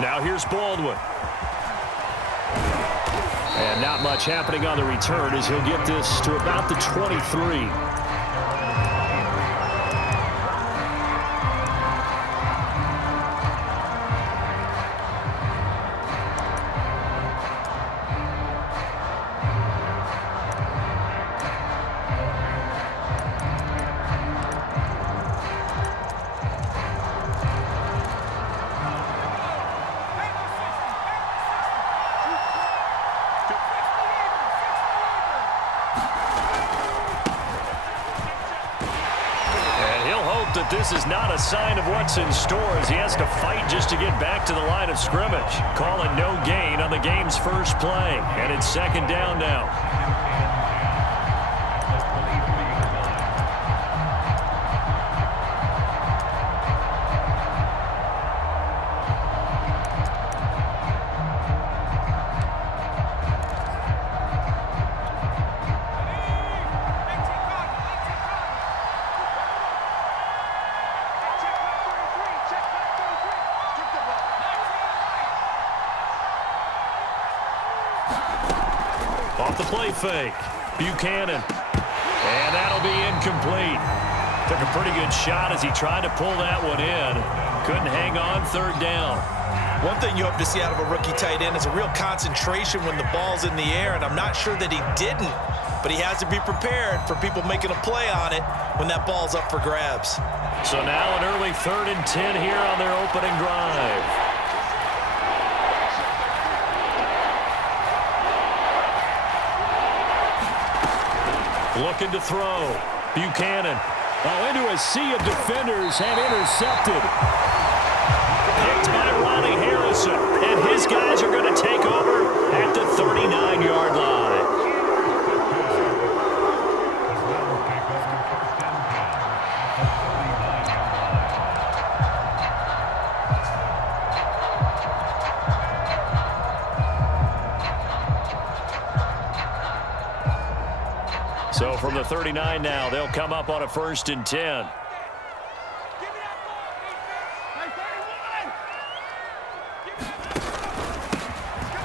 Now here's Baldwin. And not much happening on the return as he'll get this to about the 23. That this is not a sign of what's in store as he has to fight just to get back to the line of scrimmage. Calling no gain on the game's first play, and it's second down now. Off the play fake, Buchanan, and that'll be incomplete. Took a pretty good shot as he tried to pull that one in. Couldn't hang on, third down. One thing you hope to see out of a rookie tight end is a real concentration when the ball's in the air, and I'm not sure that he didn't, but he has to be prepared for people making a play on it when that ball's up for grabs. So now an early 3rd and 10 here on their opening drive. Looking to throw. Buchanan. Oh, into a sea of defenders and intercepted. Picked by Ronnie Harrison. And his guys are going to take over at the 39-yard line. So from the 39 now, they'll come up on a 1st and 10.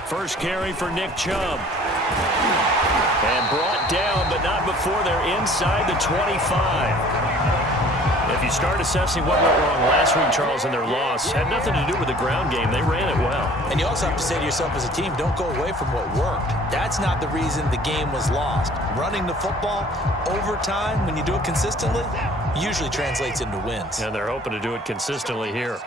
First carry for Nick Chubb. And brought down, but not before they're inside the 25. If you start assessing what went wrong last week, Charles, in their loss, had nothing to do with the ground game. They ran it well. And you also have to say to yourself as a team, don't go away from what worked. That's not the reason the game was lost. Running the football over time, when you do it consistently, usually translates into wins. And they're hoping to do it consistently here.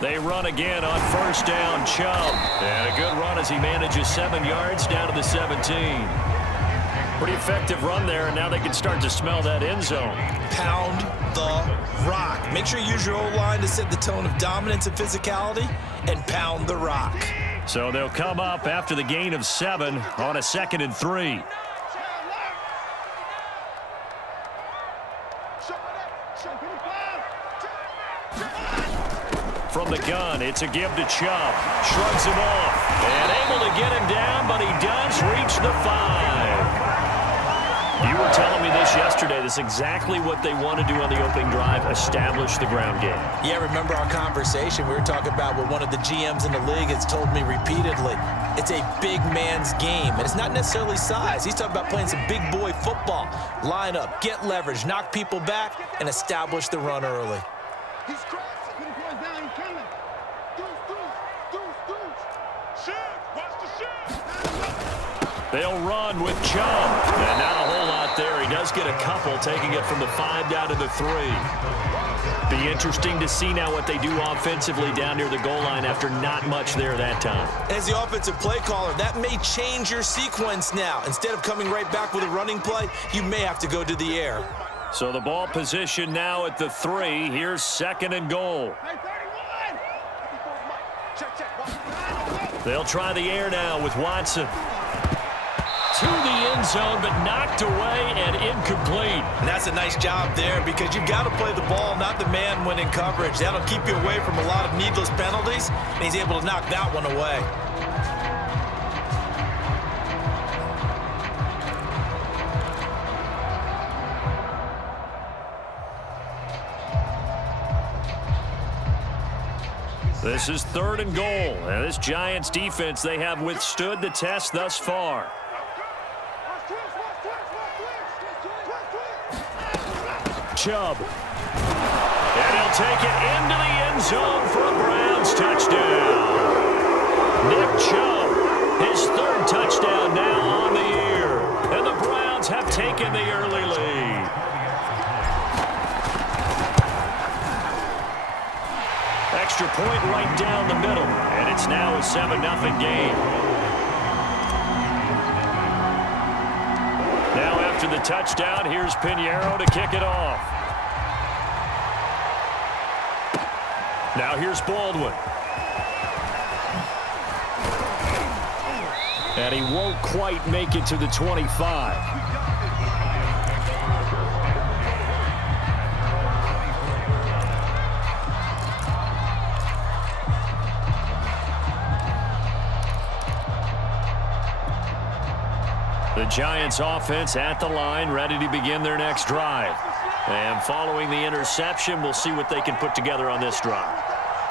They run again on 1st down, Chubb. And a good run as he manages 7 yards down to the 17. Pretty effective run there, and now they can start to smell that end zone. Pound the rock. Make sure you use your O-line to set the tone of dominance and physicality, and pound the rock. So they'll come up after the gain of 7 on a 2nd and 3. From the gun, it's a give to Chubb. Shrugs him off. And able to get him down, but he does reach the 5. You were telling me this yesterday. This is exactly what they want to do on the opening drive, establish the ground game. Yeah, remember our conversation. We were talking about what one of the GMs in the league has told me repeatedly. It's a big man's game, and it's not necessarily size. He's talking about playing some big boy football. Line up, get leverage, knock people back, and establish the run early. He's crossing. Down, he's coming. Shoot! Watch the shoot! They'll run with Chubb. And not a whole lot there. He does get a couple, taking it from the 5 down to the 3. Be interesting to see now what they do offensively down near the goal line after not much there that time. As the offensive play caller, that may change your sequence now. Instead of coming right back with a running play, you may have to go to the air. So the ball position now at the 3. Here's 2nd and goal. They'll try the air now with Watson. To the end zone, but knocked away and incomplete. And that's a nice job there because you've got to play the ball, not the man when in coverage. That'll keep you away from a lot of needless penalties, and he's able to knock that one away. This is 3rd and goal. And this Giants defense, they have withstood the test thus far. Chubb. And he'll take it into the end zone for a Browns touchdown. Nick Chubb, his 3rd touchdown now on the year. And the Browns have taken the early lead. Extra point right down the middle. And it's now a 7-0 game. Now after the touchdown, here's Pinheiro to kick it off. Now here's Baldwin. And he won't quite make it to the 25. The Giants offense at the line, ready to begin their next drive. And following the interception, we'll see what they can put together on this drive.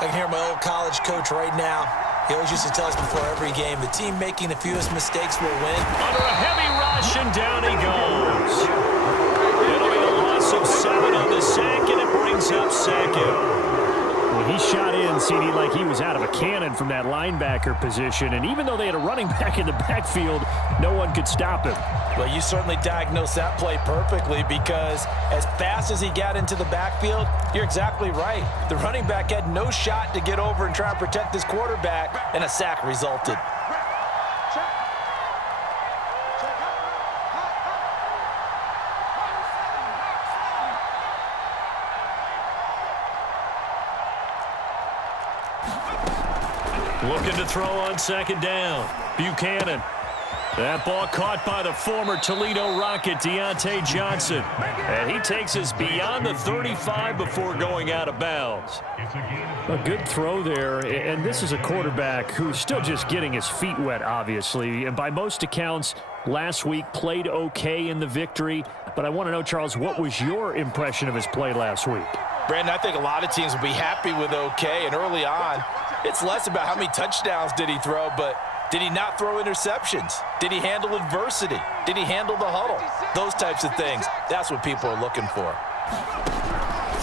I can hear my old college coach right now. He always used to tell us before every game, the team making the fewest mistakes will win. Under a heavy rush, and down he goes. It'll be a loss of 7 on the sack, and it brings up 2nd. Well, he shot in, CD, like he was out of a cannon from that linebacker position. And even though they had a running back in the backfield, no one could stop him. Well, you certainly diagnosed that play perfectly, because as fast as he got into the backfield, you're exactly right. The running back had no shot to get over and try and protect his quarterback, and a sack resulted. Looking to throw on 2nd down. Buchanan. That ball caught by the former Toledo Rocket, Deontay Johnson. And he takes us beyond the 35 before going out of bounds. A good throw there, and this is a quarterback who's still just getting his feet wet, obviously. And by most accounts, last week played okay in the victory. But I want to know, Charles, what was your impression of his play last week? Brandon, I think a lot of teams will be happy with okay, and early on, it's less about how many touchdowns did he throw, but did he not throw interceptions? Did he handle adversity? Did he handle the huddle? Those types of things. That's what people are looking for.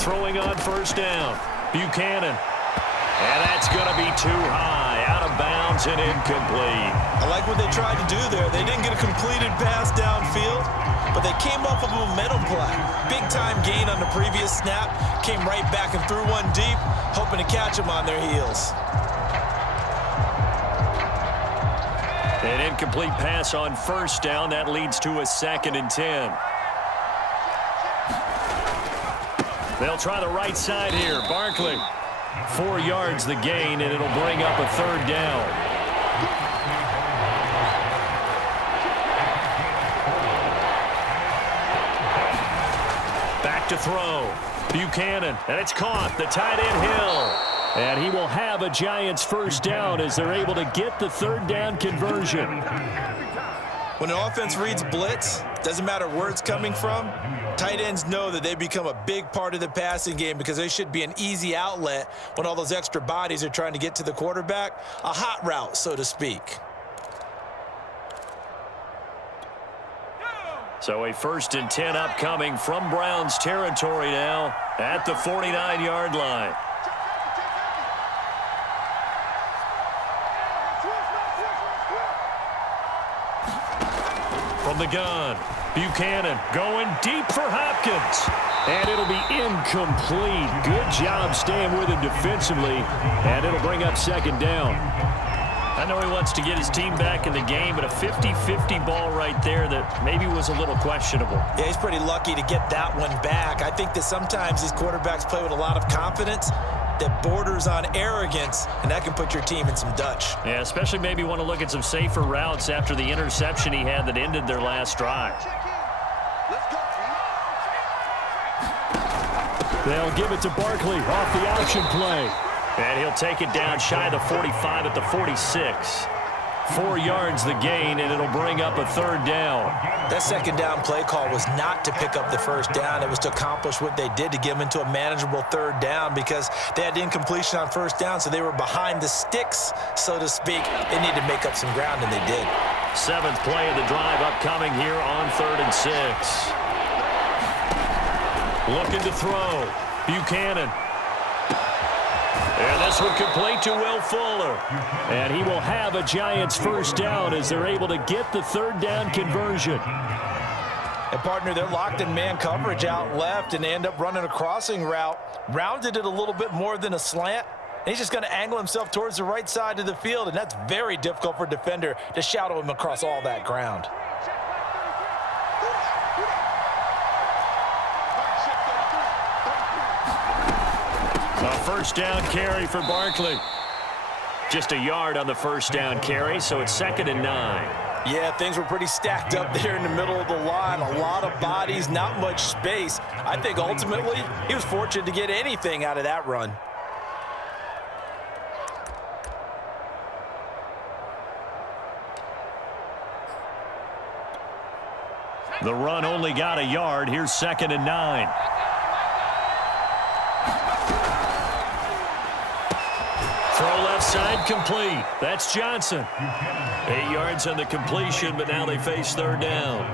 Throwing on 1st down. Buchanan. And that's going to be too high. Out of bounds and incomplete. I like what they tried to do there. They didn't get a completed pass downfield, but they came off of a momentum play. Big-time gain on the previous snap. Came right back and threw one deep, hoping to catch them on their heels. An incomplete pass on 1st down. That leads to a 2nd and 10. They'll try the right side here. Barkley. 4 yards the gain, and it'll bring up a 3rd down. Back to throw. Buchanan, and it's caught. The tight end Hill. And he will have a Giants 1st down as they're able to get the 3rd down conversion. When an offense reads blitz, doesn't matter where it's coming from, tight ends know that they become a big part of the passing game, because they should be an easy outlet when all those extra bodies are trying to get to the quarterback. A hot route, so to speak. So a 1st and 10 upcoming from Browns territory now at the 49-yard line. From the gun, Buchanan going deep for Hopkins. And it'll be incomplete. Good job staying with him defensively. And it'll bring up 2nd down. I know he wants to get his team back in the game, but a 50-50 ball right there that maybe was a little questionable. Yeah, he's pretty lucky to get that one back. I think that sometimes these quarterbacks play with a lot of confidence that borders on arrogance, and that can put your team in some Dutch. Yeah, especially maybe want to look at some safer routes after the interception he had that ended their last drive. They'll give it to Barkley off the option play. And he'll take it down shy of the 45 at the 46. 4 yards the gain, and it'll bring up a 3rd down. That 2nd down play call was not to pick up the 1st down. It was to accomplish what they did, to get them into a manageable 3rd down, because they had incompletion on 1st down, so they were behind the sticks, so to speak. They needed to make up some ground, and they did. 7th play of the drive upcoming here on 3rd and 6. Looking to throw. Buchanan. And this one complete to Will Fuller. And he will have a Giants 1st down as they're able to get the 3rd down conversion. And, partner, they're locked in man coverage out left, and they end up running a crossing route. Rounded it a little bit more than a slant. And he's just going to angle himself towards the right side of the field, and that's very difficult for a defender to shadow him across all that ground. A 1st down carry for Barkley. Just a yard on the 1st down carry, so it's 2nd and 9. Yeah, things were pretty stacked up there in the middle of the line. A lot of bodies, not much space. I think ultimately he was fortunate to get anything out of that run. The run only got a yard. Here's 2nd and 9. Throw left side complete. That's Johnson. 8 yards on the completion, but now they face 3rd down.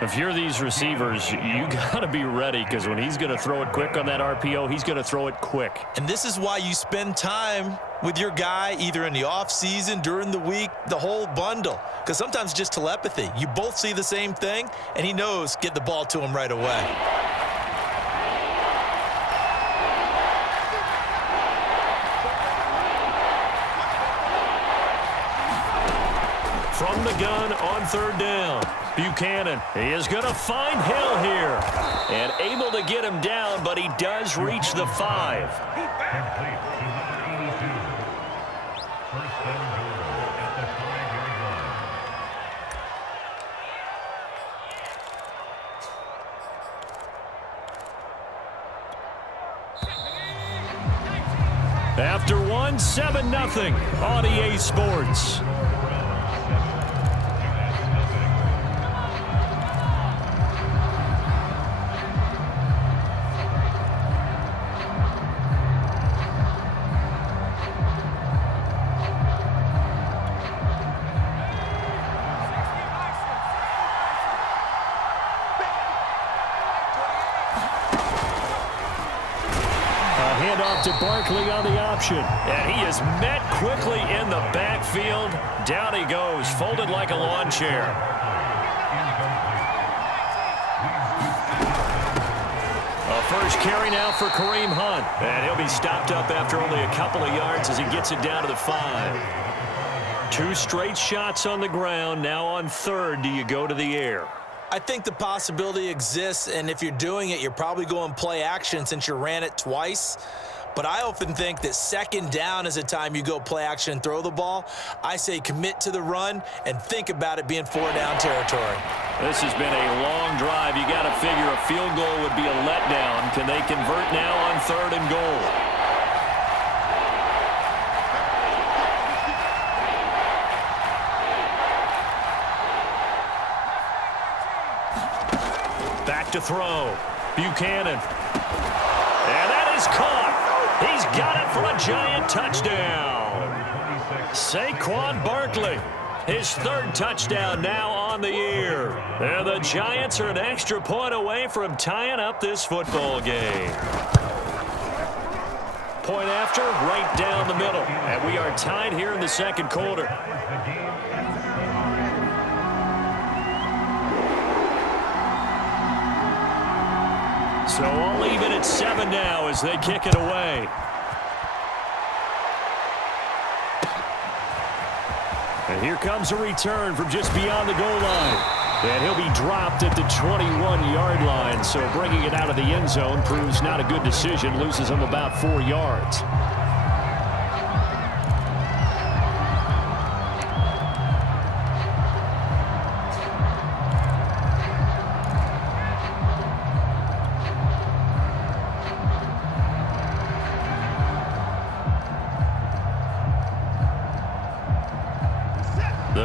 If you're these receivers, you got to be ready, because when he's going to throw it quick on that RPO, he's going to throw it quick. And this is why you spend time with your guy either in the offseason, during the week, the whole bundle. Because sometimes it's just telepathy. You both see the same thing, and he knows get the ball to him right away. From the gun on 3rd down. Buchanan, he is going to find Hill here. And able to get him down, but he does reach the 5. After 1, 7-0 on EA Sports. Handoff to Barkley on the option. And he is met quickly in the backfield. Down he goes, folded like a lawn chair. A 1st carry now for Kareem Hunt. And he'll be stopped up after only a couple of yards as he gets it down to the 5. 2 straight shots on the ground. Now on 3rd, do you go to the air? I think the possibility exists, and if you're doing it, you're probably going play action since you ran it twice. But I often think that 2nd down is a time you go play action and throw the ball. I say commit to the run and think about it being 4-down territory. This has been a long drive. You got to figure a field goal would be a letdown. Can they convert now on 3rd and goal? Back to throw. Buchanan. And that is caught. He's got it for a Giant touchdown. Saquon Barkley, his 3rd touchdown now on the year. And the Giants are an extra point away from tying up this football game. Point after, right down the middle. And we are tied here in the 2nd quarter. So all even at 7 now as they kick it away. And here comes a return from just beyond the goal line. And he'll be dropped at the 21-yard line. So bringing it out of the end zone proves not a good decision. Loses him about 4 yards.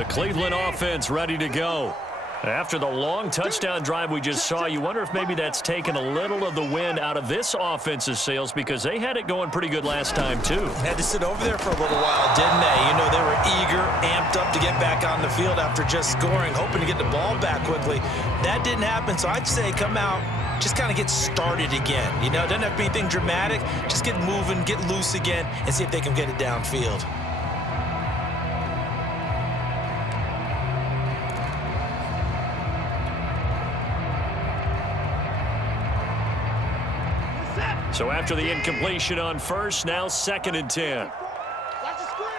The Cleveland offense ready to go. After the long touchdown drive we just saw, you wonder if maybe that's taken a little of the wind out of this offense's sails because they had it going pretty good last time, too. Had to sit over there for a little while, didn't they? You know, they were eager, amped up to get back on the field after just scoring, hoping to get the ball back quickly. That didn't happen, so I'd say come out, just kind of get started again. You know, it doesn't have to be anything dramatic. Just get moving, get loose again, and see if they can get it downfield. So after the incompletion on first, now 2nd and 10. Watch the screen.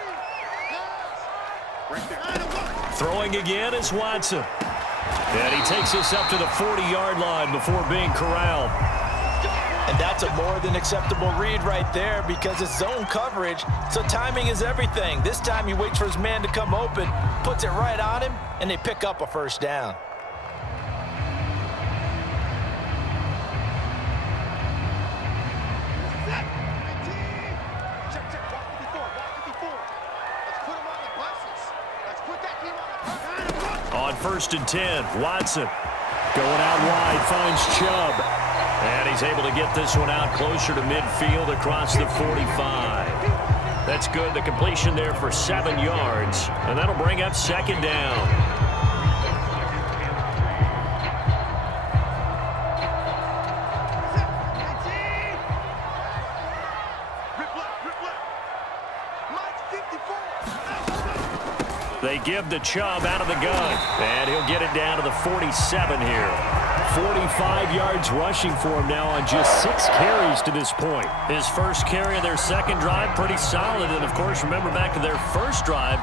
Pass. Throwing again is Watson. And he takes us up to the 40-yard line before being corralled. And that's a more than acceptable read right there because it's zone coverage, so timing is everything. This time he waits for his man to come open, puts it right on him, and they pick up a first down. On 1st and 10, Watson going out wide, finds Chubb. And he's able to get this one out closer to midfield across the 45. That's good. The completion there for 7 yards. And that'll bring up 2nd down. They give the Chubb out of the gun. And he'll get it down to the 47 here. 45 yards rushing for him now on just 6 carries to this point. His first carry of their second drive, pretty solid. And, of course, remember back to their first drive,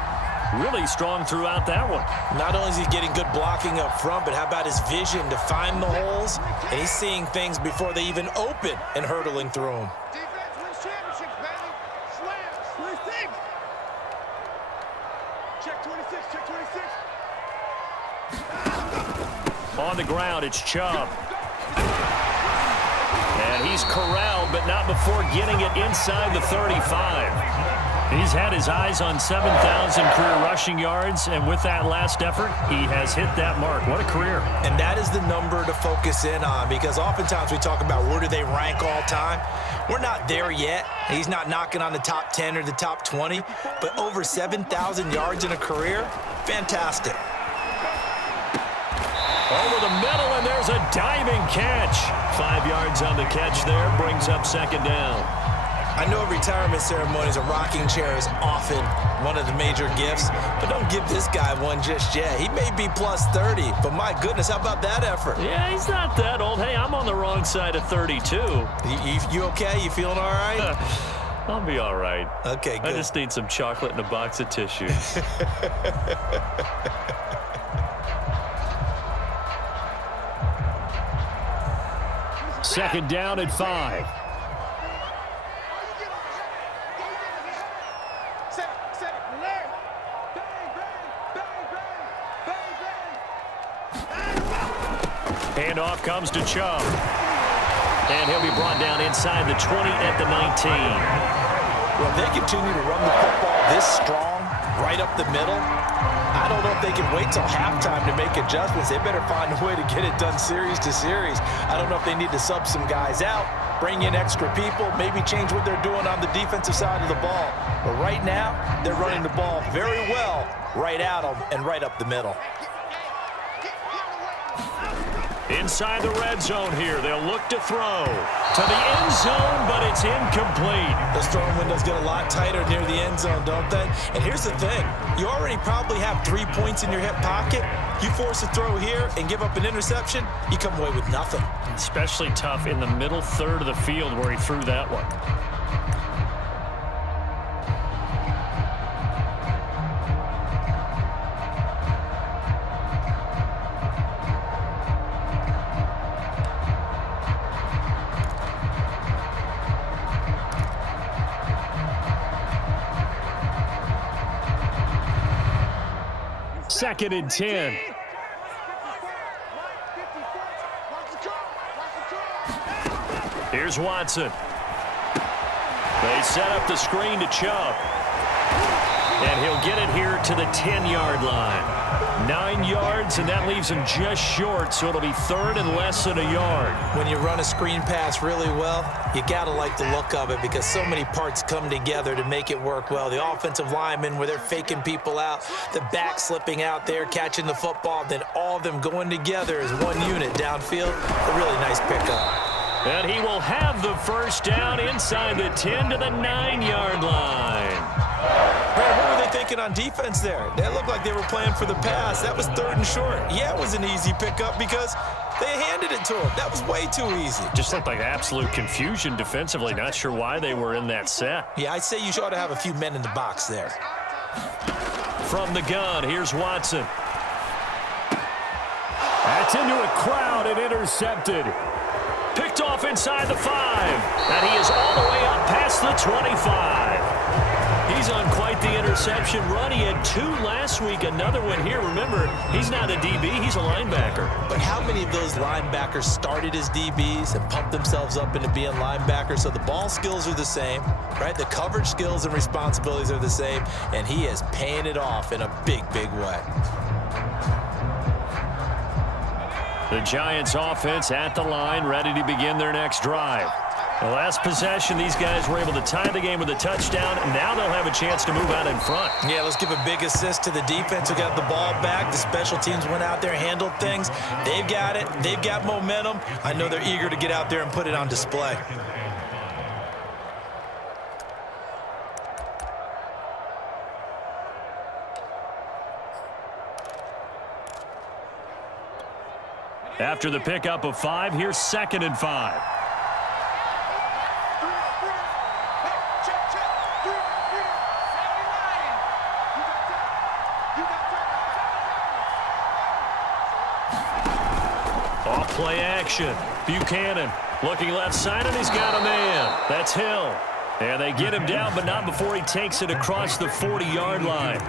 really strong throughout that one. Not only is he getting good blocking up front, but how about his vision to find the holes? And he's seeing things before they even open and hurtling through them. Defense wins championships, baby. Slams. 26. Check 26. Check 26. On the ground, it's Chubb. And he's corralled, but not before getting it inside the 35. He's had his eyes on 7,000 career rushing yards, and with that last effort, he has hit that mark. What a career. And that is the number to focus in on because oftentimes we talk about where do they rank all time. We're not there yet. He's not knocking on the top 10 or the top 20, but over 7,000 yards in a career, fantastic. Over the middle, and there's a diving catch. 5 yards on the catch there, brings up 2nd down. I know retirement ceremonies, a rocking chair is often one of the major gifts, but don't give this guy one just yet. He may be plus 30, but my goodness, how about that effort? Yeah, he's not that old. Hey, I'm on the wrong side of 32. You okay? You feeling all right? I'll be all right. Okay, good. I just need some chocolate and a box of tissues. Second down at 5. Handoff comes to Chubb. And he'll be brought down inside the 20 at the 19. Well, if they continue to run the football this strong, right up the middle, I don't know if they can wait till halftime to make adjustments. They better find a way to get it done series to series. I don't know if they need to sub some guys out, bring in extra people, maybe change what they're doing on the defensive side of the ball. But right now, they're running the ball very well right at them and right up the middle. Inside the red zone here, they'll look to throw to the end zone, but it's incomplete. Those throwing windows get a lot tighter near the end zone, don't they? And here's the thing. You already probably have 3 points in your hip pocket. You force a throw here and give up an interception, you come away with nothing. Especially tough in the middle third of the field where he threw that one. Second and 10. Here's Watson. They set up the screen to Chubb. And he'll get it here to the 10-yard line. 9 yards, and that leaves him just short, so it'll be third and less than a yard. When you run a screen pass really well, you got to like the look of it because so many parts come together to make it work well. The offensive linemen, where they're faking people out, the back slipping out there, catching the football, then all of them going together as one unit downfield. A really nice pickup. And he will have the first down inside the 10 to the 9-yard line. Brad, what were they thinking on defense there? They looked like they were playing for the pass. That was third and short. Yeah, it was an easy pickup because they handed it to him. That was way too easy. Just looked like absolute confusion defensively. Not sure why they were in that set. Yeah, I'd say you ought to have a few men in the box there. From the gun, here's Watson. That's into a crowd and intercepted. Picked off inside the 5. And he is all the way up past the 25. He's on quite the interception run. He had 2 last week, another one here. Remember, he's not a DB, he's a linebacker. But how many of those linebackers started as DBs and pumped themselves up into being linebackers? So the ball skills are the same, right? The coverage skills and responsibilities are the same, and he is paying it off in a big, big way. The Giants offense at the line, ready to begin their next drive. The last possession, these guys were able to tie the game with a touchdown, and now they'll have a chance to move out in front. Yeah, let's give a big assist to the defense who got the ball back. The special teams went out there, handled things. They've got it. They've got momentum. I know they're eager to get out there and put it on display. After the pickup of 5, here's 2nd and 5. Off-play action. Buchanan looking left side, and he's got a man. That's Hill. And they get him down, but not before he takes it across the 40-yard line.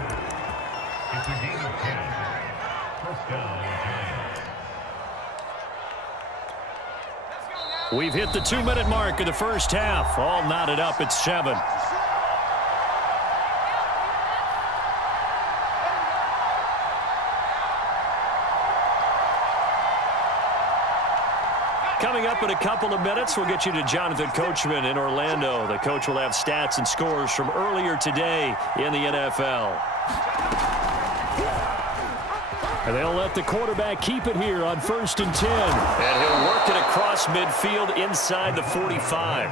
We've hit the 2-minute mark of the first half. All knotted up at 7. Coming up in a couple of minutes, we'll get you to Jonathan Coachman in Orlando. The coach will have stats and scores from earlier today in the NFL. And they'll let the quarterback keep it here on 1st and 10. And he'll work it across midfield inside the 45.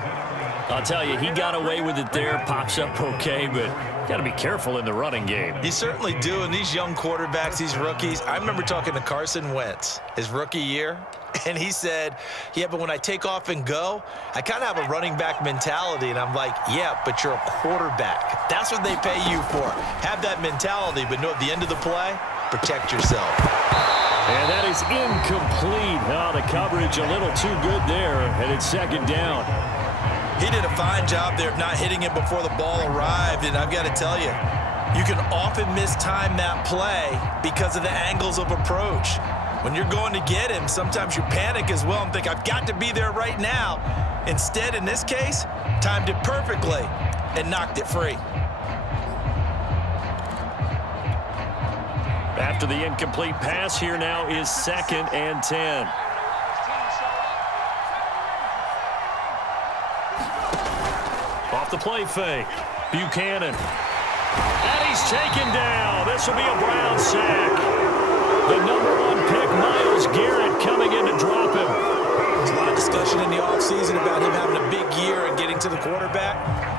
I'll tell you, he got away with it there. Pops up okay, but got to be careful in the running game. You certainly do. And these young quarterbacks, these rookies, I remember talking to Carson Wentz his rookie year. And he said, yeah, but when I take off and go, I kind of have a running back mentality. And I'm like, yeah, but you're a quarterback. That's what they pay you for. Have that mentality, but know at the end of the play, protect yourself. And that is incomplete. Oh, the coverage a little too good there, and it's 2nd down. He did a fine job there of not hitting it before the ball arrived. And I've got to tell you, you can often mistime that play because of the angles of approach. When you're going to get him, sometimes you panic as well and think, I've got to be there right now. Instead, in this case, timed it perfectly and knocked it free. After the incomplete pass, here now is 2nd and 10. Off the play fake. Buchanan. And he's taken down. This will be a Brown sack. The #1 pick, Myles Garrett, coming in to drop him. There's a lot of discussion in the offseason about him having a big year and getting to the quarterback.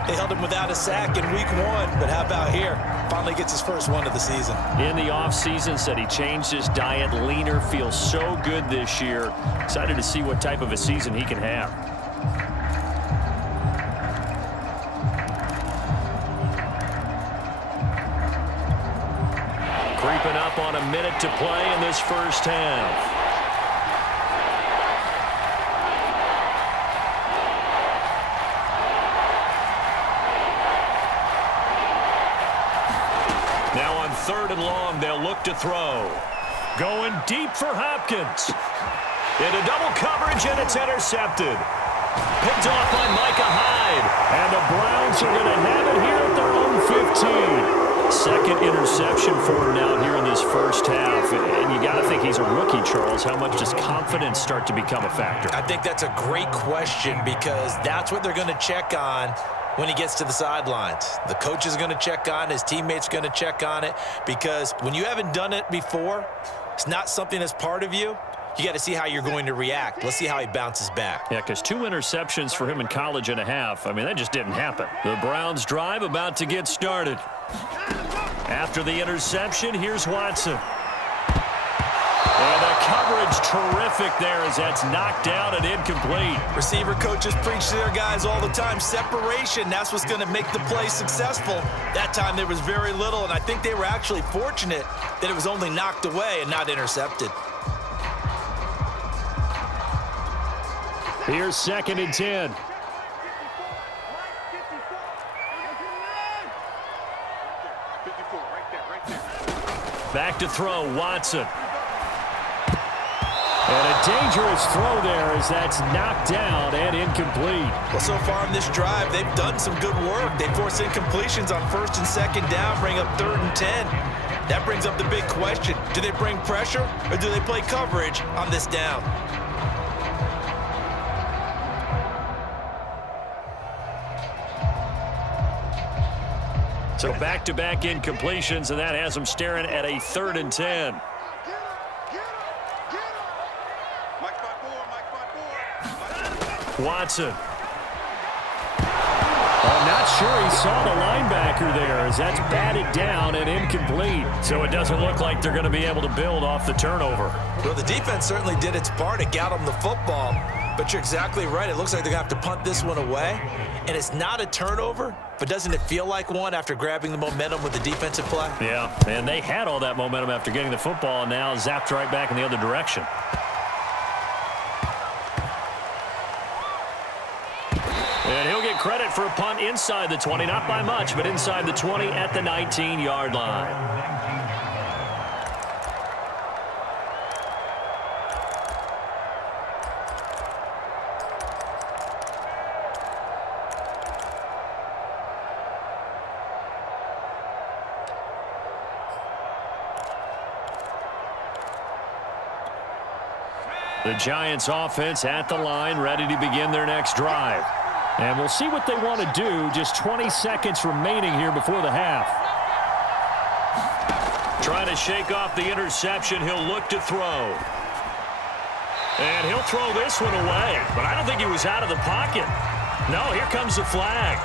They held him without a sack in week 1, but how about here? Finally gets his first one of the season. In the offseason, said he changed his diet, leaner, feels so good this year. Excited to see what type of a season he can have. Creeping up on a minute to play in this first half. Now on 3rd and long, they'll look to throw. Going deep for Hopkins. Into double coverage, and it's intercepted. Picked off by Micah Hyde. And the Browns are going to have it here at their own 15. Second interception for him now here in this first half. And you got to think he's a rookie, Charles. How much does confidence start to become a factor? I think that's a great question because that's what they're going to check on when he gets to the sidelines. The coach is going to check on, his teammates are going to check on it, because when you haven't done it before, it's not something that's part of you. You got to see how you're going to react. Let's see how he bounces back. Yeah, because 2 interceptions for him in college and a half. I mean, that just didn't happen. The Browns drive about to get started. After the interception, here's Watson. And the coverage terrific there as that's knocked down and incomplete. Receiver coaches preach to their guys all the time. Separation, that's what's going to make the play successful. That time there was very little, and I think they were actually fortunate that it was only knocked away and not intercepted. Here's 2nd and 10. Back to throw, Watson. And a dangerous throw there as that's knocked down and incomplete. Well, so far in this drive, they've done some good work. They force incompletions on 1st and 2nd down, bring up 3rd and 10. That brings up the big question. Do they bring pressure or do they play coverage on this down? So back-to-back incompletions, and that has them staring at a 3rd and 10. Watson. I'm not sure he saw the linebacker there as that's batted down and incomplete. So it doesn't look like they're going to be able to build off the turnover. Well, the defense certainly did its part. It got them the football. But you're exactly right. It looks like they're going to have to punt this one away. And it's not a turnover, but doesn't it feel like one after grabbing the momentum with the defensive play? Yeah, and they had all that momentum after getting the football, and now zapped right back in the other direction. And he'll get credit for a punt inside the 20, not by much, but inside the 20 at the 19-yard line. The Giants offense at the line, ready to begin their next drive. And we'll see what they want to do. Just 20 seconds remaining here before the half. Trying to shake off the interception. He'll look to throw. And he'll throw this one away. But I don't think he was out of the pocket. No, here comes the flag.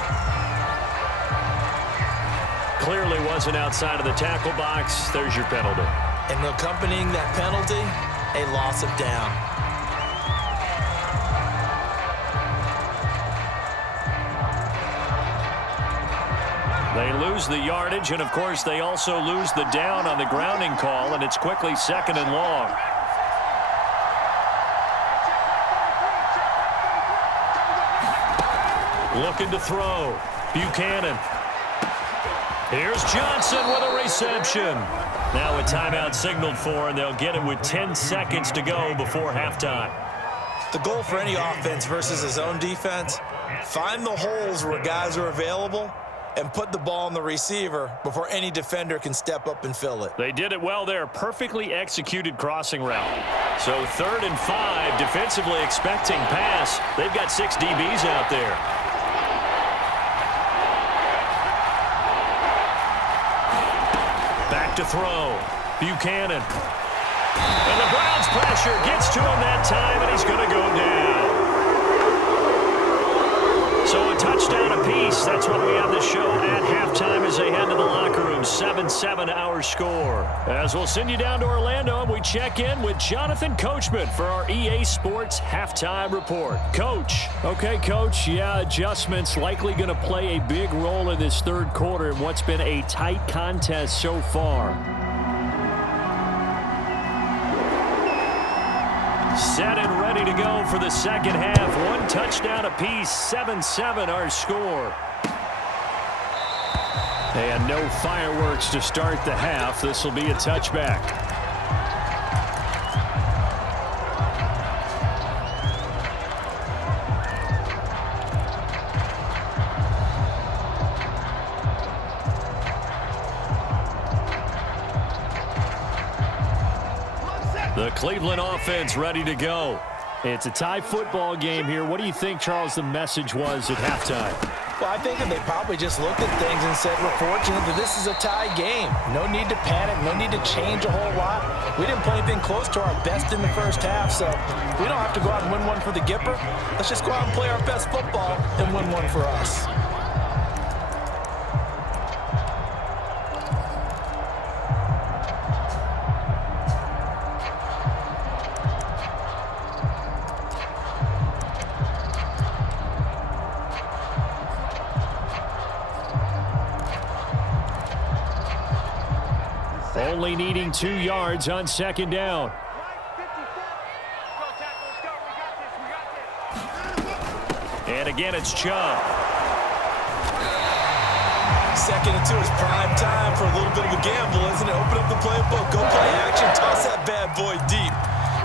Clearly wasn't outside of the tackle box. There's your penalty. And accompanying that penalty, a loss of down. They lose the yardage, and of course they also lose the down on the grounding call, and it's quickly 2nd and long. Looking to throw. Buchanan. Here's Johnson with a reception. Now a timeout signaled for, and they'll get it with 10 seconds to go before halftime. The goal for any offense versus his own defense, find the holes where guys are available and put the ball on the receiver before any defender can step up and fill it. They did it well there. Perfectly executed crossing route. So 3rd and 5, defensively expecting pass. They've got 6 DBs out there. Back to throw. Buchanan. And the Browns pressure gets to him that time, and he's going to go down. So a touchdown apiece. That's what we have the show at halftime as they head to the locker room. 7-7 our score. As we'll send you down to Orlando, and we check in with Jonathan Coachman for our EA Sports Halftime Report. Coach. Okay, Coach. Yeah, adjustments likely going to play a big role in this 3rd quarter in what's been a tight contest so far. Set and ready to go for the 2nd half. 1 touchdown apiece, 7-7 our score. And no fireworks to start the half. This will be a touchback. The Cleveland offense ready to go. It's a tie football game here. What do you think, Charles, the message was at halftime? Well, I think that they probably just looked at things and said, we're fortunate that this is a tie game. No need to panic, no need to change a whole lot. We didn't play anything close to our best in the first half, so we don't have to go out and win one for the Gipper. Let's just go out and play our best football and win one for us. Only needing 2 yards on second down. And again, it's Chubb. Second and 2 is prime time for a little bit of a gamble, isn't it? Open up the playbook, go play action, toss that bad boy deep.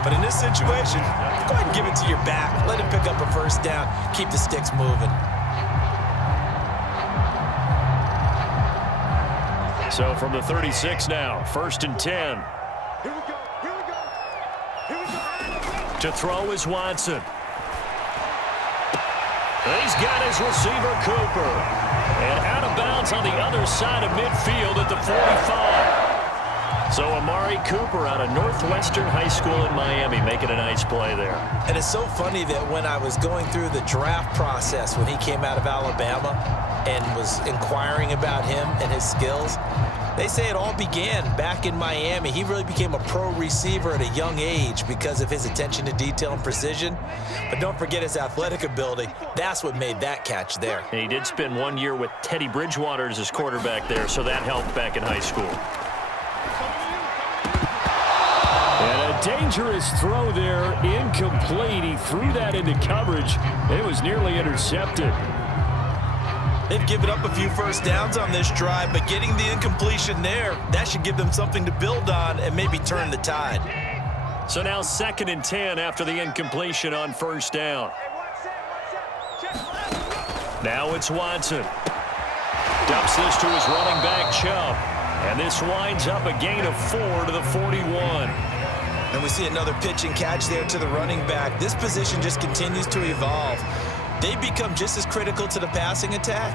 But in this situation, go ahead and give it to your back. Let him pick up a first down. Keep the sticks moving. So from the 36 now, 1st and 10. Here we go. Here we go. Here we go. To throw is Watson. He's got his receiver, Cooper. And out of bounds on the other side of midfield at the 45. So Amari Cooper out of Northwestern High School in Miami making a nice play there. And it's so funny that when I was going through the draft process when he came out of Alabama and was inquiring about him and his skills, they say it all began back in Miami. He really became a pro receiver at a young age because of his attention to detail and precision. But don't forget his athletic ability. That's what made that catch there. And he did spend 1 year with Teddy Bridgewater as his quarterback there, so that helped back in high school. And a dangerous throw there, incomplete. He threw that into coverage. It was nearly intercepted. They've given up a few first downs on this drive, but getting the incompletion there, that should give them something to build on and maybe turn the tide. So now 2nd and 10 after the incompletion on 1st down. Now it's Watson. Dumps this to his running back, Chubb. And this winds up a gain of 4 to the 41. And we see another pitch and catch there to the running back. This position just continues to evolve. They become just as critical to the passing attack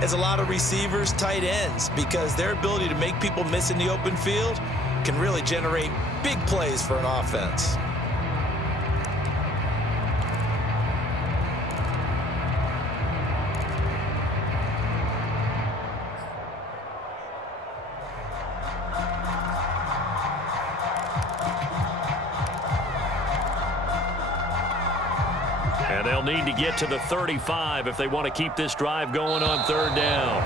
as a lot of receivers, tight ends, because their ability to make people miss in the open field can really generate big plays for an offense. And they'll need to get to the 35 if they want to keep this drive going on 3rd down.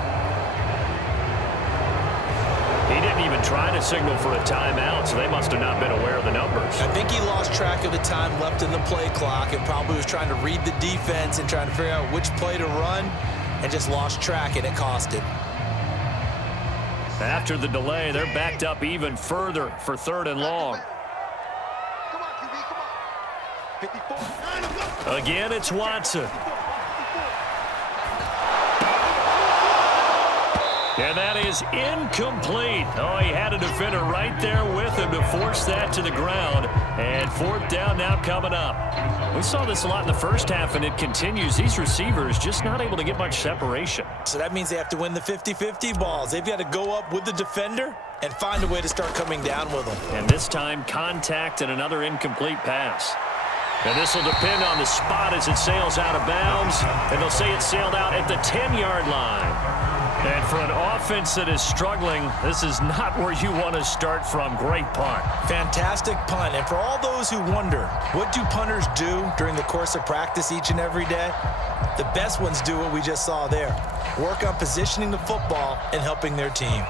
He didn't even try to signal for a timeout, so they must have not been aware of the numbers. I think he lost track of the time left in the play clock and probably was trying to read the defense and trying to figure out which play to run and just lost track, and it cost him. After the delay, they're backed up even further for 3rd and long. Come on, QB, come on. 54. Again, it's Watson. And that is incomplete. Oh, he had a defender right there with him to force that to the ground. And 4th down now coming up. We saw this a lot in the first half, and it continues. These receivers just not able to get much separation. So that means they have to win the 50-50 balls. They've got to go up with the defender and find a way to start coming down with them. And this time, contact and another incomplete pass. And this will depend on the spot as it sails out of bounds. And they'll say it sailed out at the 10-yard line. And for an offense that is struggling, this is not where you want to start from. Great punt. Fantastic punt. And for all those who wonder, what do punters do during the course of practice each and every day? The best ones do what we just saw there. Work on positioning the football and helping their team.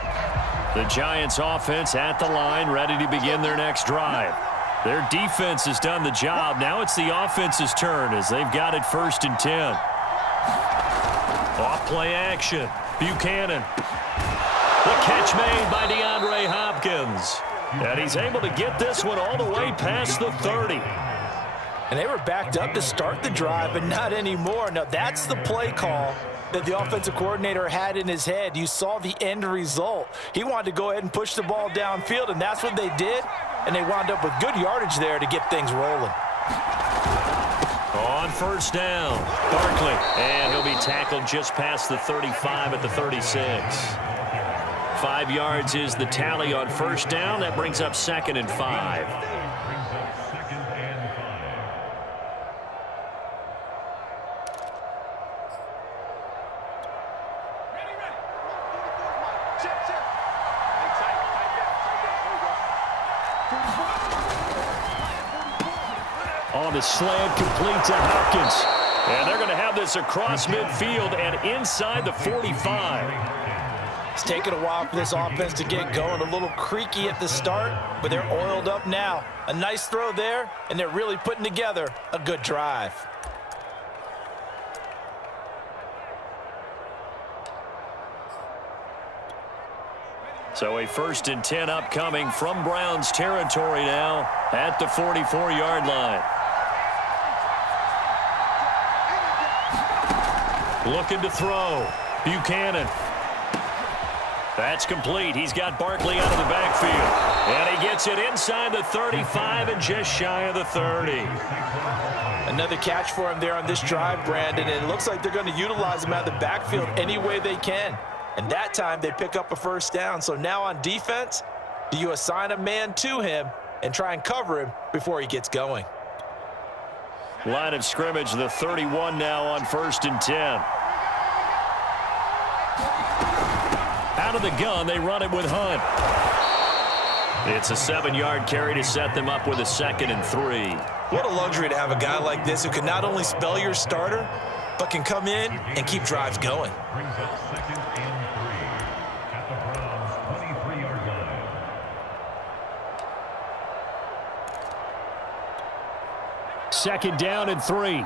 The Giants offense at the line, ready to begin their next drive. Their defense has done the job. Now it's the offense's turn as they've got it 1st and 10. Off play action. Buchanan. The catch made by DeAndre Hopkins. And he's able to get this one all the way past the 30. And they were backed up to start the drive, but not anymore. Now that's the play call that the offensive coordinator had in his head. You saw the end result. He wanted to go ahead and push the ball downfield, and that's what they did. and they wound up with good yardage there to get things rolling. On first down, Barkley, and he'll be tackled just past the 35 at the 36. 5 yards is the tally on first down. That brings up 2nd and 5. On the slant, complete to Hopkins. And they're going to have this across midfield and inside the 45. It's taken a while for this offense to get going. A little creaky at the start, but they're oiled up now. A nice throw there, and they're really putting together a good drive. So a 1st and 10 upcoming from Browns territory now at the 44-yard line. Looking to throw. Buchanan. That's complete. He's got Barkley out of the backfield. And he gets it inside the 35 and just shy of the 30. Another catch for him there on this drive, Brandon, and it looks like they're going to utilize him out of the backfield any way they can. And that time they pick up a first down. So now on defense, do you assign a man to him and try and cover him before he gets going? Line of scrimmage, the 31 now on 1st and 10. Out of the gun, they run it with Hunt. It's a 7-yard carry to set them up with a 2nd and 3. What a luxury to have a guy like this who can not only spell your starter, but can come in and keep drives going. Second down and 3.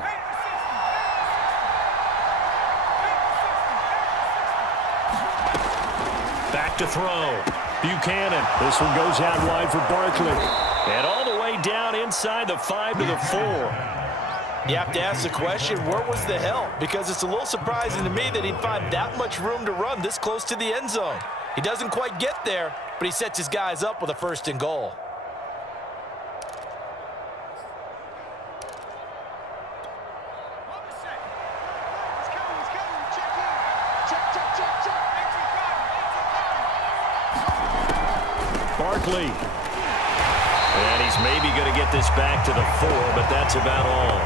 Back to throw. Buchanan. This one goes out wide for Barkley. And all the way down inside the 5 to the 4. You have to ask the question, where was the help? Because it's a little surprising to me that he'd find that much room to run this close to the end zone. He doesn't quite get there, but he sets his guys up with a 1st and goal. Barkley. And he's maybe going to get this back to the 4, but that's about all.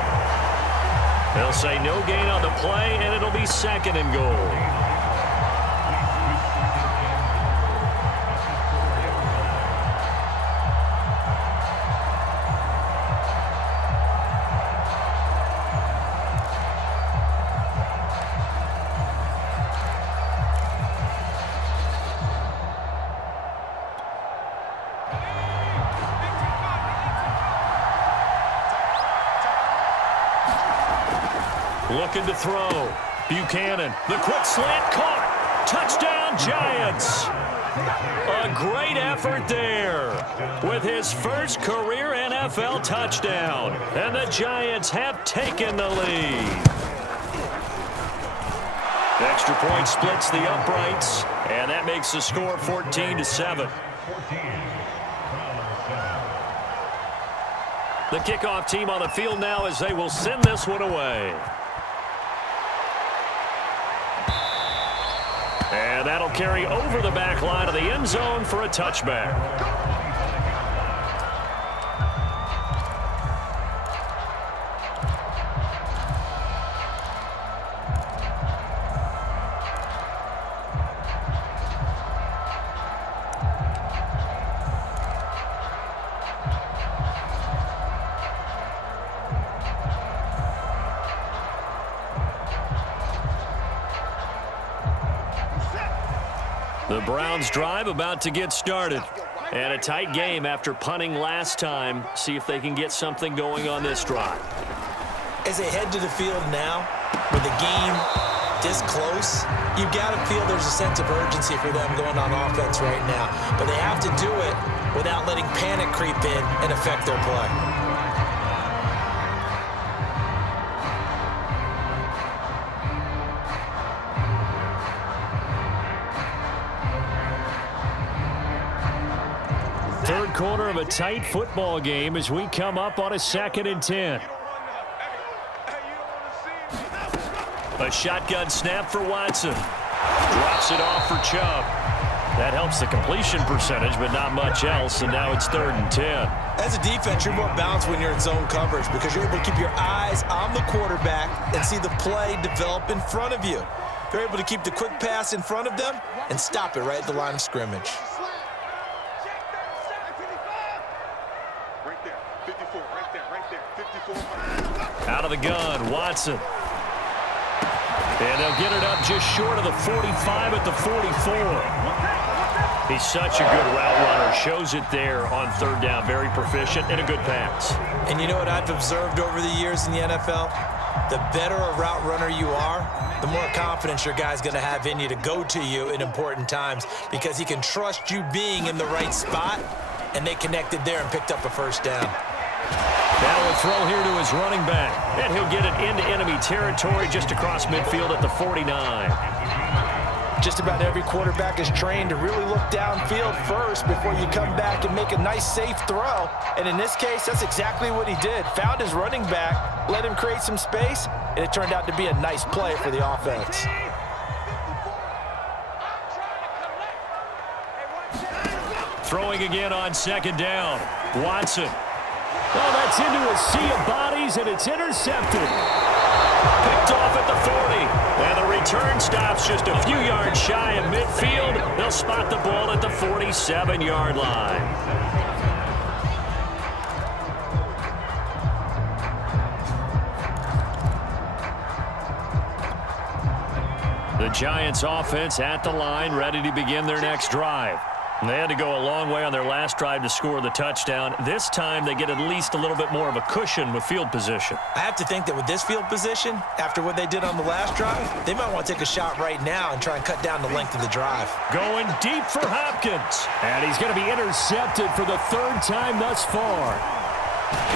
They'll say no gain on the play, and it'll be 2nd and goal. Looking to throw. Buchanan, the quick slant caught. Touchdown, Giants. A great effort there with his first career NFL touchdown. And the Giants have taken the lead. Extra point splits the uprights, and that makes the score 14-7. The kickoff team on the field now as they will send this one away. And that'll carry over the back line of the end zone for a touchback. The Browns drive about to get started. And a tight game after punting last time. See if they can get something going on this drive. As they head to the field now, with the game this close, you've got to feel there's a sense of urgency for them going on offense right now. But they have to do it without letting panic creep in and affect their play. Third quarter of a tight football game as we come up on a 2nd and 10. A shotgun snap for Watson. Drops it off for Chubb. That helps the completion percentage, but not much else, and now it's 3rd and 10. As a defense, you're more balanced when you're in zone coverage because you're able to keep your eyes on the quarterback and see the play develop in front of you. You're able to keep the quick pass in front of them and stop it right at the line of scrimmage. Out of the gun, Watson. And they'll get it up just short of the 45 at the 44. He's such a good route runner. Shows it there on 3rd down. Very proficient and a good pass. And you know what I've observed over the years in the NFL? The better a route runner you are, the more confidence your guy's going to have in you to go to you in important times because he can trust you being in the right spot, and they connected there and picked up a 1st down. Now a throw here to his running back. And he'll get it into enemy territory just across midfield at the 49. Just about every quarterback is trained to really look downfield first before you come back and make a nice, safe throw. And in this case, that's exactly what he did. Found his running back, let him create some space, and it turned out to be a nice play for the offense. Throwing again on 2nd down. Watson. Oh, that's into a sea of bodies, and it's intercepted. Picked off at the 40. And the return stops just a few yards shy of midfield. They'll spot the ball at the 47-yard line. The Giants offense at the line, ready to begin their next drive. And they had to go a long way on their last drive to score the touchdown. This time they get at least a little bit more of a cushion with field position. I have to think that with this field position, after what they did on the last drive, they might want to take a shot right now and try and cut down the length of the drive. Going deep for Hopkins. And he's going to be intercepted for the 3rd time thus far.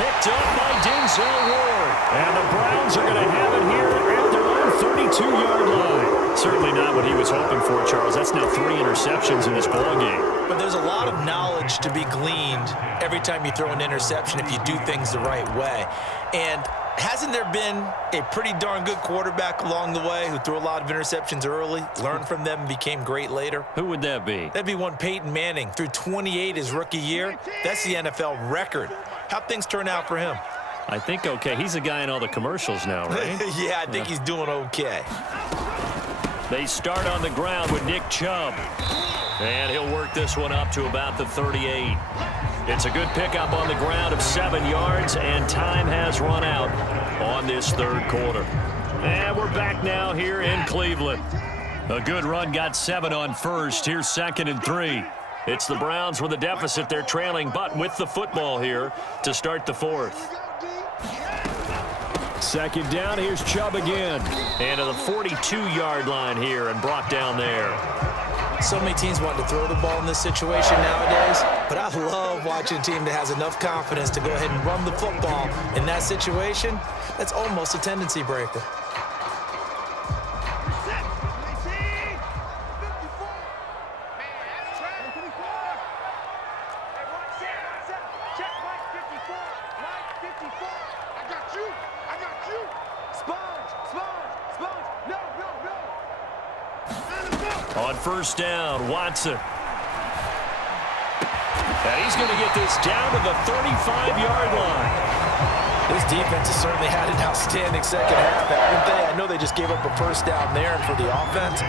Picked up by Denzel Ward. And the Browns are going to have it here at their own 32-yard line. Certainly not what he was hoping for, Charles. That's now 3 interceptions in this ballgame. But there's a lot of knowledge to be gleaned every time you throw an interception if you do things the right way. And hasn't there been a pretty darn good quarterback along the way who threw a lot of interceptions early, learned from them, and became great later? Who would that be? That'd be one Peyton Manning. Threw 28 his rookie year. That's the NFL record. How'd things turn out for him? I think okay. He's a guy in all the commercials now, right? Yeah, I think he's doing okay. They start on the ground with Nick Chubb. And he'll work this one up to about the 38. It's a good pickup on the ground of 7 yards, and time has run out on this 3rd quarter. And we're back now here in Cleveland. A good run got 7 on 1st. Here's 2nd and 3. It's the Browns with a deficit. They're trailing, but with the football here to start the 4th. 2nd down, here's Chubb again. And to the 42-yard line here and brought down there. So many teams want to throw the ball in this situation nowadays, but I love watching a team that has enough confidence to go ahead and run the football in that situation. That's almost a tendency breaker. On 1st down, Watson. And he's going to get this down to the 35-yard line. This defense has certainly had an outstanding second half, haven't they? I know they just gave up a 1st down there, and for the offense,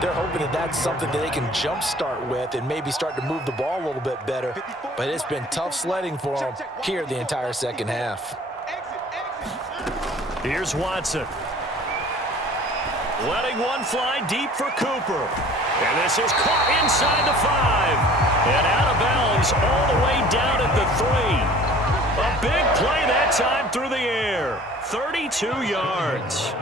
they're hoping that that's something that they can jumpstart with and maybe start to move the ball a little bit better. But it's been tough sledding for them here the entire second half. Here's Watson. Letting one fly deep for Cooper. And this is caught inside the 5. And out of bounds all the way down at the 3. A big play that time through the air. 32 yards.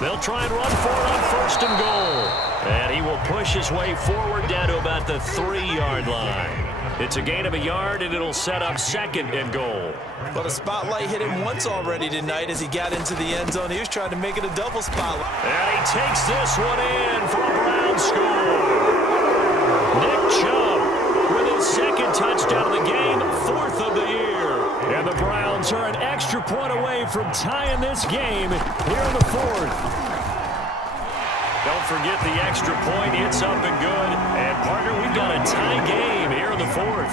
They'll try and run for it on 1st and goal. And he will push his way forward down to about the 3-yard line. It's a gain of a yard, and it'll set up 2nd and goal. Well, the spotlight hit him once already tonight as he got into the end zone. He was trying to make it a double spotlight. And he takes this one in for a Brown score. Nick Chubb with his second touchdown of the game, 4th of the year. And the Browns are an extra point away from tying this game here in the 4th. Don't forget the extra point. It's up and good. And, partner, we've got a tie game here in the 4th.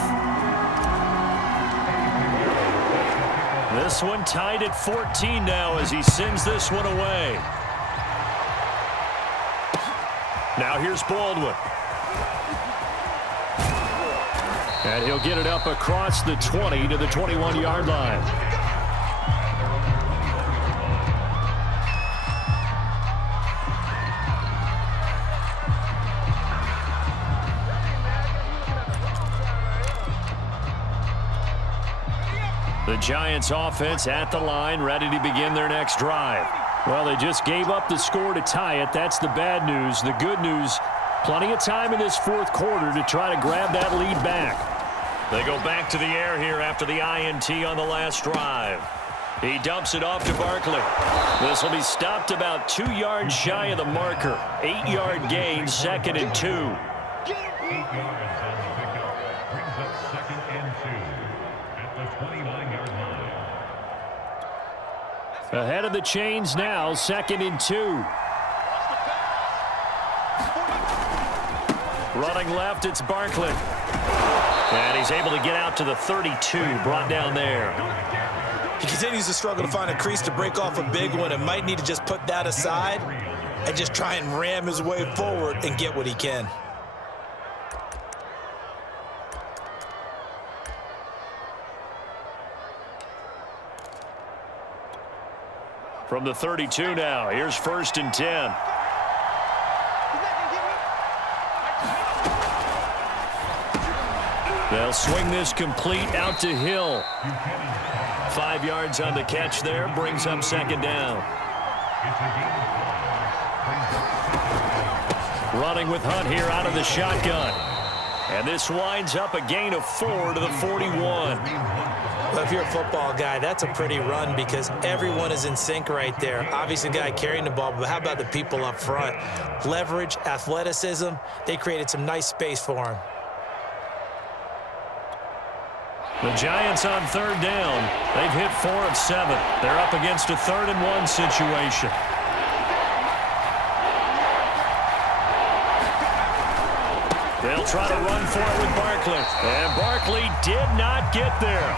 This one tied at 14 now as he sends this one away. Now here's Baldwin. And he'll get it up across the 20 to the 21-yard line. The Giants offense at the line, ready to begin their next drive. Well, they just gave up the score to tie it. That's the bad news. The good news, plenty of time in this 4th quarter to try to grab that lead back. They go back to the air here after the INT on the last drive. He dumps it off to Barkley. This will be stopped about 2 yards shy of the marker. 8-yard gain, 2nd and 2. 8 yards on the pickup brings up 2nd and 2 at the 29-yard line. Ahead of the chains now, 2nd and 2. Running left, it's Barkley. And he's able to get out to the 32, brought down there. He continues to struggle to find a crease to break off a big one and might need to just put that aside and just try and ram his way forward and get what he can. From the 32 now, here's 1st and 10. They'll swing this complete out to Hill. 5 yards on the catch there, brings up 2nd down. Running with Hunt here out of the shotgun. And this winds up a gain of 4 to the 41. Well, if you're a football guy, that's a pretty run because everyone is in sync right there. Obviously, the guy carrying the ball, but how about the people up front? Leverage, athleticism, they created some nice space for him. The Giants on 3rd down. They've hit 4 of 7. They're up against a 3rd and 1 situation. They'll try to run for it with Barkley. And Barkley did not get there.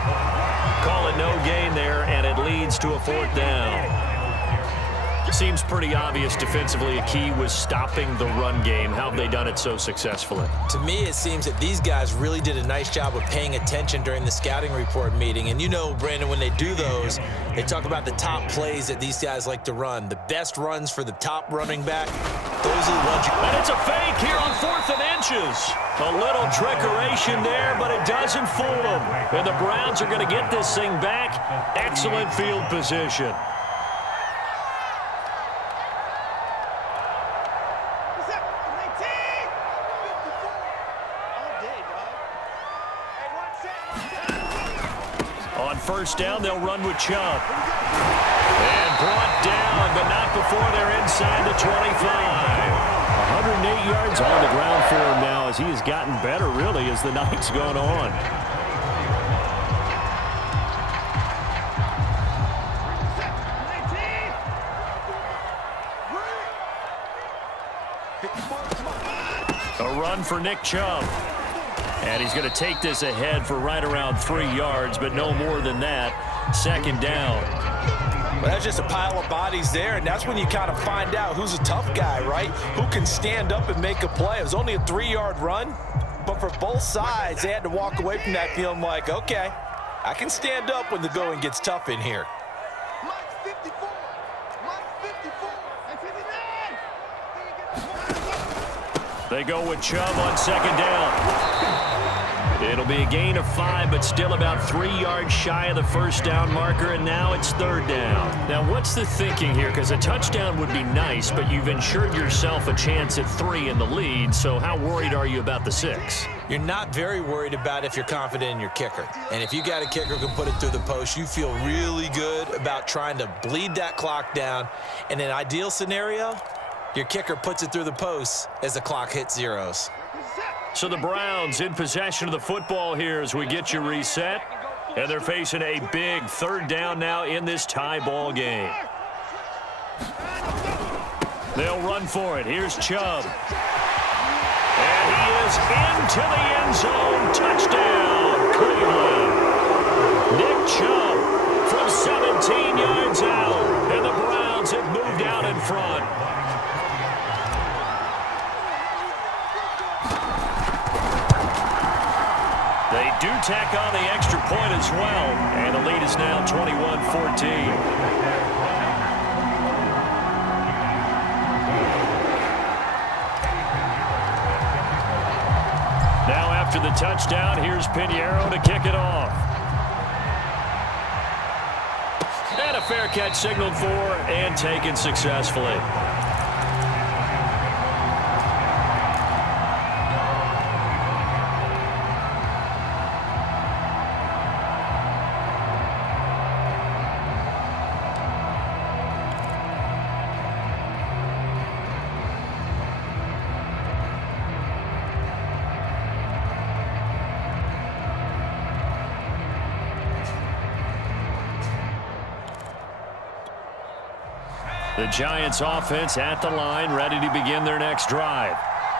Call it no gain there, and it leads to a 4th down. Seems pretty obvious defensively a key was stopping the run game. How have they done it so successfully? To me, it seems that these guys really did a nice job of paying attention during the scouting report meeting. And you know, Brandon, when they do those, they talk about the top plays that these guys like to run. The best runs for the top running back, those are the ones you... And it's a fake here on 4th and inches. A little trickeration there, but it doesn't fool them. And the Browns are going to get this thing back. Excellent field position. On 1st down, they'll run with Chubb. And brought down, but not before they're inside the 25. 108 yards on the ground for him now as he has gotten better, really, as the night's gone on. A run for Nick Chubb. And he's going to take this ahead for right around 3 yards, but no more than that. 2nd down. Well, that's just a pile of bodies there, and that's when you kind of find out who's a tough guy, right? Who can stand up and make a play. It was only a 3-yard run, but for both sides, they had to walk away from that feeling like, okay, I can stand up when the going gets tough in here. Mike 54, Mike 54, and 59. They go with Chubb on 2nd down. It'll be a gain of 5, but still about 3 yards shy of the 1st down marker, and now it's 3rd down. Now, what's the thinking here? Because a touchdown would be nice, but you've ensured yourself a chance at 3 in the lead, so how worried are you about the 6? You're not very worried about if you're confident in your kicker. And if you got a kicker who can put it through the post, you feel really good about trying to bleed that clock down. In an ideal scenario, your kicker puts it through the post as the clock hits zeros. So the Browns in possession of the football here as we get you reset. And they're facing a big third down now in this tie ball game. They'll run for it. Here's Chubb. And he is into the end zone. Touchdown, Cleveland. Nick Chubb from 17 yards out. And the Browns have moved out in front. They do tack on the extra point as well. And the lead is now 21-14. Now after the touchdown, here's Pinheiro to kick it off. And a fair catch signaled for and taken successfully. The Giants offense at the line, ready to begin their next drive.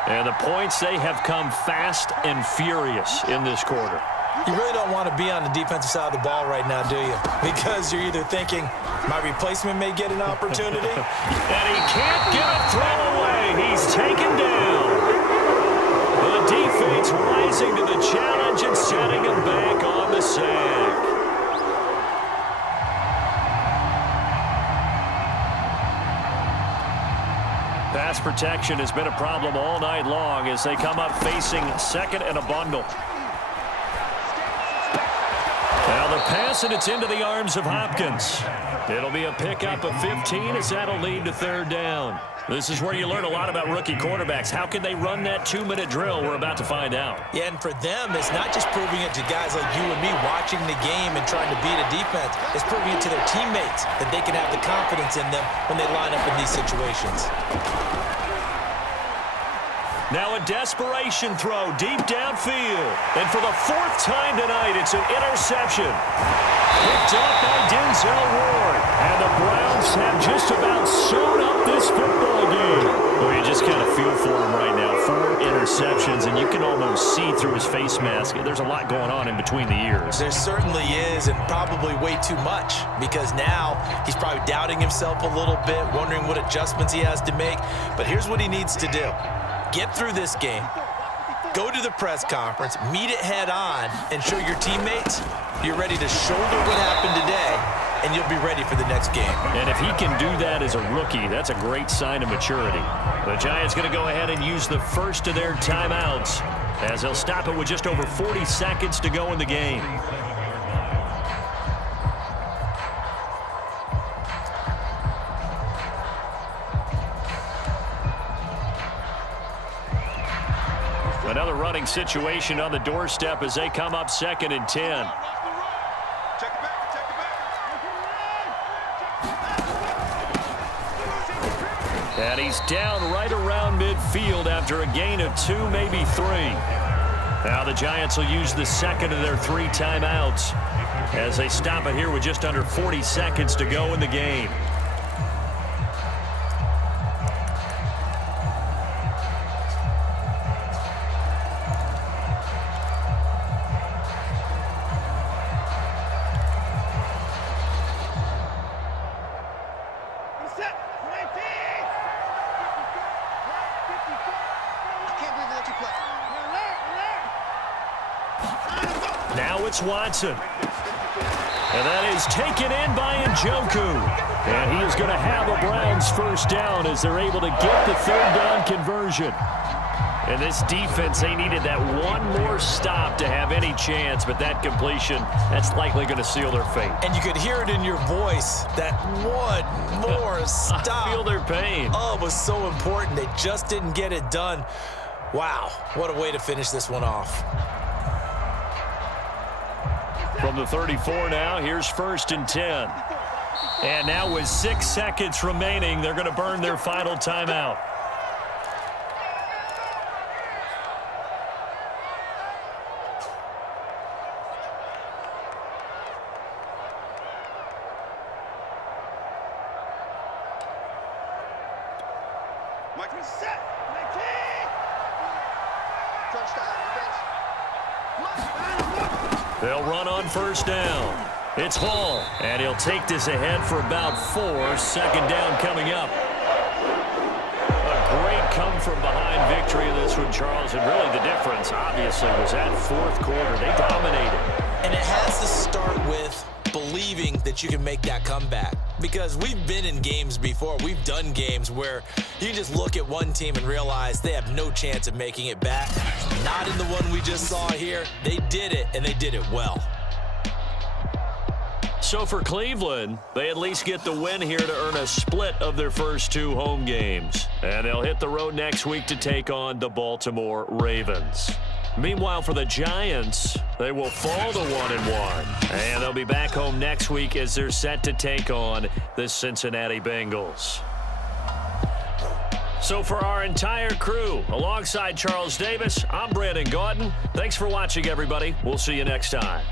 And the points, they have come fast and furious in this quarter. You really don't want to be on the defensive side of the ball right now, do you? Because you're either thinking, my replacement may get an opportunity. And he can't get a throw away. He's taken down. The defense rising to the challenge and setting him back on the sack. Pass protection has been a problem all night long as they come up facing second and a bundle. Now the pass, and it's into the arms of Hopkins. It'll be a pickup of 15 as that'll lead to third down. This is where you learn a lot about rookie quarterbacks. How can they run that 2-minute drill? We're about to find out. Yeah, and for them, it's not just proving it to guys like you and me watching the game and trying to beat a defense. It's proving it to their teammates that they can have the confidence in them when they line up in these situations. Now a desperation throw deep downfield. And for the fourth time tonight, it's an interception. Picked up by Denzel Ward. And the Browns have just about sewn up this football game. Well, you just kind of feel for him right now. 4 interceptions, and you can almost see through his face mask. There's a lot going on in between the ears. There certainly is, and probably way too much, because now he's probably doubting himself a little bit, wondering what adjustments he has to make. But here's what he needs to do. Get through this game, go to the press conference, meet it head on, and show your teammates you're ready to shoulder what happened today, and you'll be ready for the next game. And if he can do that as a rookie, that's a great sign of maturity. The Giants going to go ahead and use the first of their timeouts as they'll stop it with just over 40 seconds to go in the game. Another running situation on the doorstep as they come up 2nd and 10. And he's down right around midfield after a gain of 2, maybe 3. Now the Giants will use the second of their 3 timeouts as they stop it here with just under 40 seconds to go in the game. Now it's Watson. And that is taken in by Njoku. And he is going to have a Browns first down as they're able to get the third down conversion. And this defense, they needed that one more stop to have any chance, but that completion, that's likely going to seal their fate. And you could hear it in your voice, that one more stop. I feel their pain. Oh, it was so important. They just didn't get it done. Wow, what a way to finish this one off. From the 34 now, here's 1st and 10. And now with 6 seconds remaining, they're going to burn their final timeout. They'll run on first down. It's Hall, and he'll take this ahead for about 4. Second down coming up. A great come-from-behind victory in this one, Charles, and really the difference, obviously, was that fourth quarter. They dominated. And it has to start with believing that you can make that comeback. Because we've been in games before. We've done games where you just look at one team and realize they have no chance of making it back. Not in the one we just saw here. They did it, and they did it well. So for Cleveland, they at least get the win here to earn a split of their first 2 home games. And they'll hit the road next week to take on the Baltimore Ravens. Meanwhile, for the Giants, they will fall to 1-1. And they'll be back home next week as they're set to take on the Cincinnati Bengals. So for our entire crew, alongside Charles Davis, I'm Brandon Gaudin. Thanks for watching, everybody. We'll see you next time.